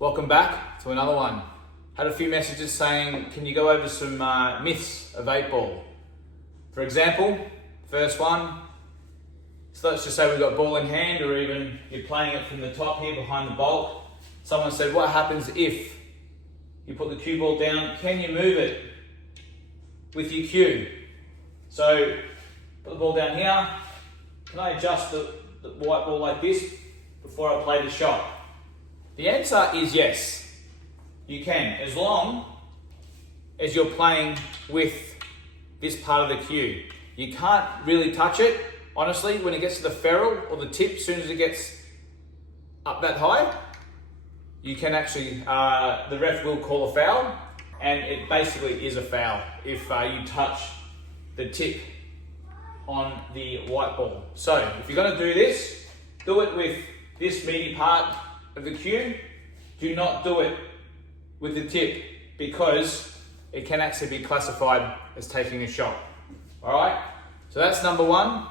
Welcome back to another one. Had a few messages saying, can you go over some myths of 8-ball? For example, first one, so let's just say we've got ball in hand, or even you're playing it from the top here behind the bulk. Someone said, what happens if you put the cue ball down? Can you move it with your cue? So, put the ball down here. Can I adjust the white ball like this before I play the shot? The answer is yes, you can, as long as you're playing with this part of the cue. You can't really touch it, honestly, when it gets to the ferrule or the tip. As soon as it gets up that high, you can actually, the ref will call a foul, and it basically is a foul if you touch the tip on the white ball. So if you're going to do this, do it with this meaty part of the cue. Do not do it with the tip, because it can actually be classified as taking a shot. All right, so that's number one.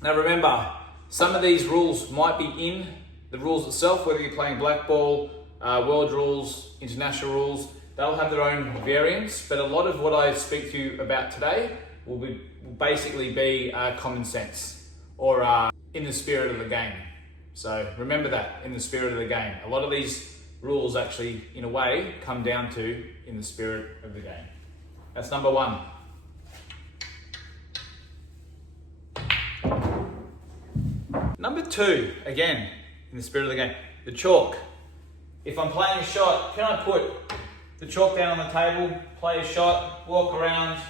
Now remember, some of these rules might be in the rules itself, whether you're playing black ball, world rules, international rules, they'll have their own variants, but a lot of what I speak to you about today will basically be common sense, or in the spirit of the game. So remember that, in the spirit of the game. A lot of these rules actually, in a way, come down to in the spirit of the game. That's number one. Number two, again, in the spirit of the game, the chalk. If I'm playing a shot, can I put the chalk down on the table, play a shot, walk around,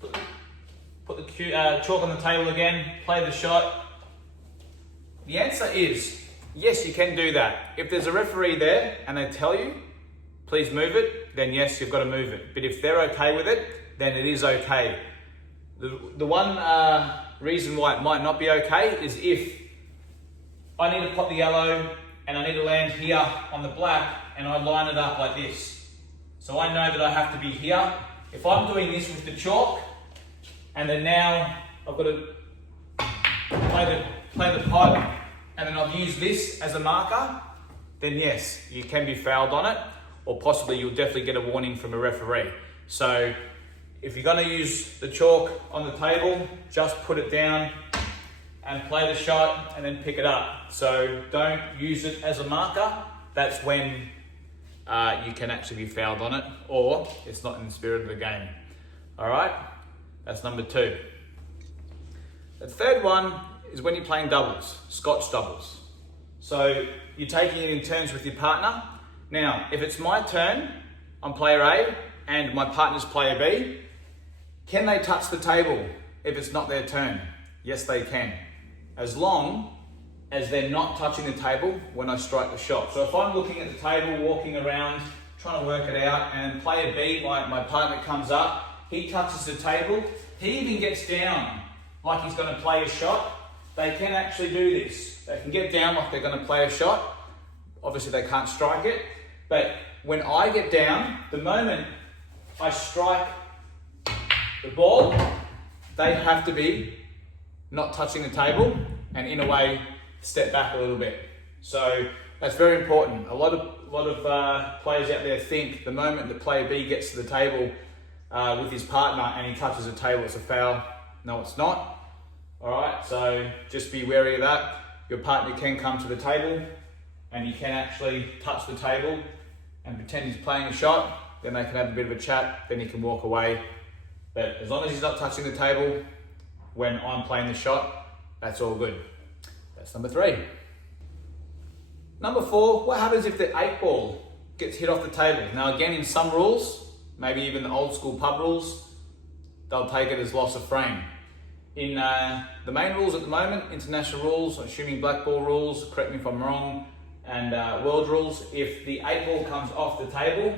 put the chalk on the table again, play the shot? The answer is yes, you can do that. If there's a referee there and they tell you, please move it, then yes, you've got to move it. But if they're okay with it, then it is okay. The one reason why it might not be okay is if I need to pop the yellow and I need to land here on the black, and I line it up like this. So I know that I have to be here. If I'm doing this with the chalk, and then now I've got to play the pipe, and then I've used this as a marker, then yes, you can be fouled on it, or possibly you'll definitely get a warning from a referee. So if you're going to use the chalk on the table, just put it down and play the shot and then pick it up. So don't use it as a marker. That's when you can actually be fouled on it, or it's not in the spirit of the game. All right, that's number two. The third one is when you're playing doubles, Scotch doubles. So you're taking it in turns with your partner. Now, if it's my turn, I'm player A, and my partner's player B, can they touch the table if it's not their turn? Yes, they can, as long as they're not touching the table when I strike the shot. So if I'm looking at the table, walking around, trying to work it out, and player B, my partner comes up, he touches the table, he even gets down like he's going to play a shot, they can actually do this. They can get down like they're going to play a shot. Obviously they can't strike it, but when I get down, the moment I strike the ball, they have to be not touching the table, and in a way step back a little bit. So that's very important. A lot of players out there think the moment that player B gets to the table with his partner and he touches the table, it's a foul. No, it's not. All right, so just be wary of that. Your partner can come to the table and you can actually touch the table and pretend he's playing a shot. Then they can have a bit of a chat, then he can walk away. But as long as he's not touching the table when I'm playing the shot, that's all good. That's number three. Number four, what happens if the 8-ball gets hit off the table? Now again, in some rules, maybe even the old school pub rules, they'll take it as loss of frame. In the main rules at the moment, international rules, assuming black ball rules, correct me if I'm wrong, and world rules, if the 8-ball comes off the table,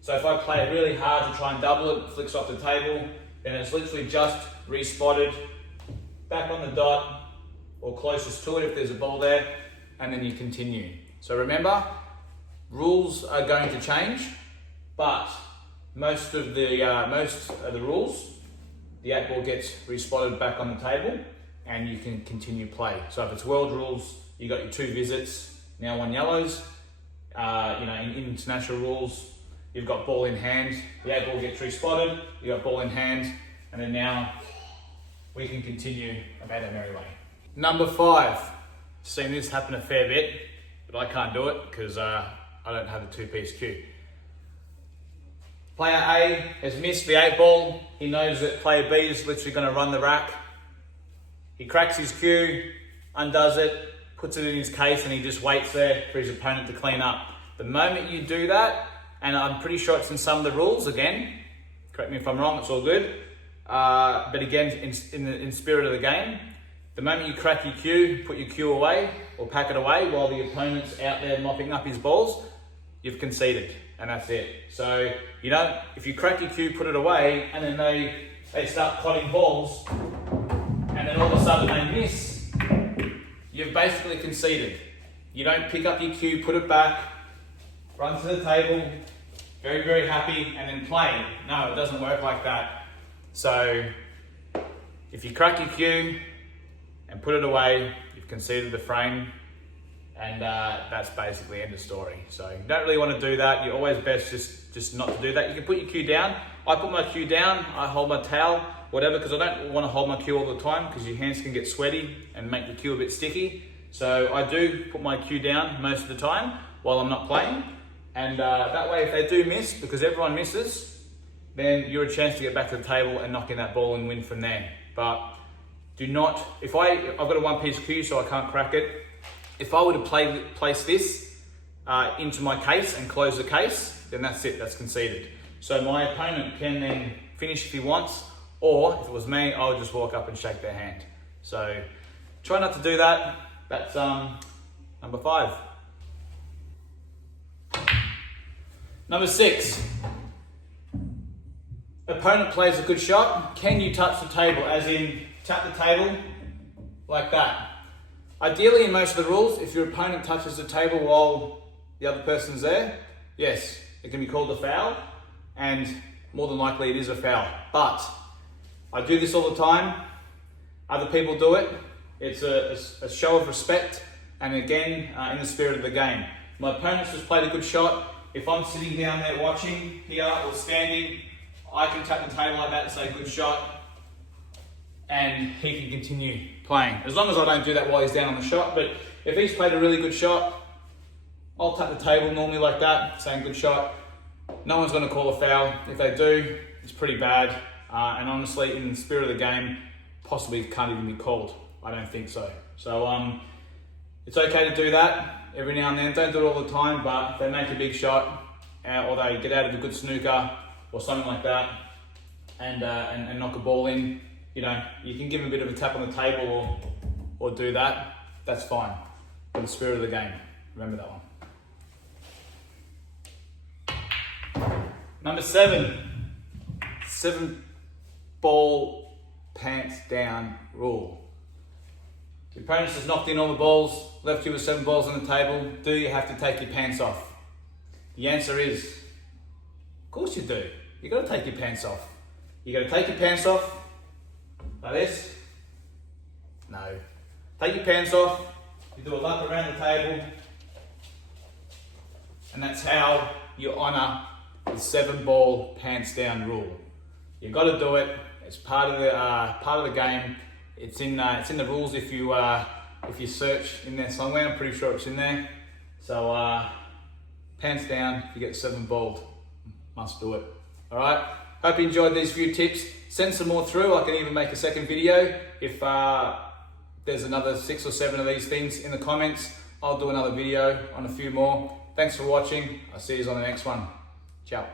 so if I play it really hard to try and double it, it flicks off the table, then it's literally just respotted, back on the dot, or closest to it if there's a ball there, and then you continue. So remember, rules are going to change, but most of the rules, the 8-ball gets respotted back on the table, and you can continue play. So if it's world rules, you got your 2 visits, now 1 yellows, in international rules, you've got ball in hand, the 8 ball gets respotted, you've got ball in hand, and then now we can continue about our merry way. Number 5, seen this happen a fair bit, but I can't do it because I don't have the 2-piece cue. Player A has missed the 8 ball. He knows that player B is literally going to run the rack. He cracks his cue, undoes it, puts it in his case, and he just waits there for his opponent to clean up. The moment you do that, and I'm pretty sure it's in some of the rules, again, correct me if I'm wrong, it's all good, but again, in the spirit of the game, the moment you crack your cue, put your cue away, or pack it away while the opponent's out there mopping up his balls, you've conceded, and that's it. So, if you crack your cue, put it away, and then they start potting balls, and then all of a sudden they miss, you've basically conceded. You don't pick up your cue, put it back, run to the table, very, very happy, and then play. No, it doesn't work like that. So, if you crack your cue and put it away, you've conceded the frame, and that's basically end of story. So you don't really want to do that. You're always best just not to do that. You can put your cue down. I put my cue down, I hold my towel, whatever, because I don't want to hold my cue all the time because your hands can get sweaty and make the cue a bit sticky. So I do put my cue down most of the time while I'm not playing. And that way, if they do miss, because everyone misses, then you're a chance to get back to the table and knock in that ball and win from there. But do not, I've got a 1-piece cue so I can't crack it. If I were to place this into my case and close the case, then that's it, that's conceded. So my opponent can then finish if he wants, or if it was me, I would just walk up and shake their hand. So try not to do that. That's number 5. Number 6. Opponent plays a good shot. Can you touch the table? As in, tap the table like that. Ideally, in most of the rules, if your opponent touches the table while the other person's there, yes, it can be called a foul, and more than likely it is a foul. But I do this all the time. Other people do it. It's a show of respect, and again, in the spirit of the game. My opponent's just played a good shot. If I'm sitting down there watching here or standing, I can tap the table like that and say good shot, and he can continue playing. As long as I don't do that while he's down on the shot. But if he's played a really good shot, I'll tap the table normally like that, saying good shot. No one's going to call a foul. If they do, it's pretty bad. And honestly, in the spirit of the game, possibly can't even be called. I don't think so. So it's okay to do that every now and then. Don't do it all the time, but if they make a big shot or they get out of a good snooker or something like that and knock a ball in, you can give them a bit of a tap on the table or do that. That's fine. For the spirit of the game. Remember that one. Number 7. 7-ball pants down rule. Your opponent has knocked in all the balls, left you with 7 balls on the table. Do you have to take your pants off? The answer is, of course you do. You got to take your pants off. You got to take your pants off like this. No. Take your pants off. You do a lap around the table, and that's how you honour the 7-ball pants down rule. You got to do it. It's part of the game. It's in the rules if you search in there somewhere. I'm pretty sure it's in there. So pants down. If you get 7-balled, must do it. All right. Hope you enjoyed these few tips. Send some more through. I can even make a second video if there's another 6 or 7 of these things in the comments. I'll do another video on a few more. Thanks for watching. I'll see you on the next one. Ciao.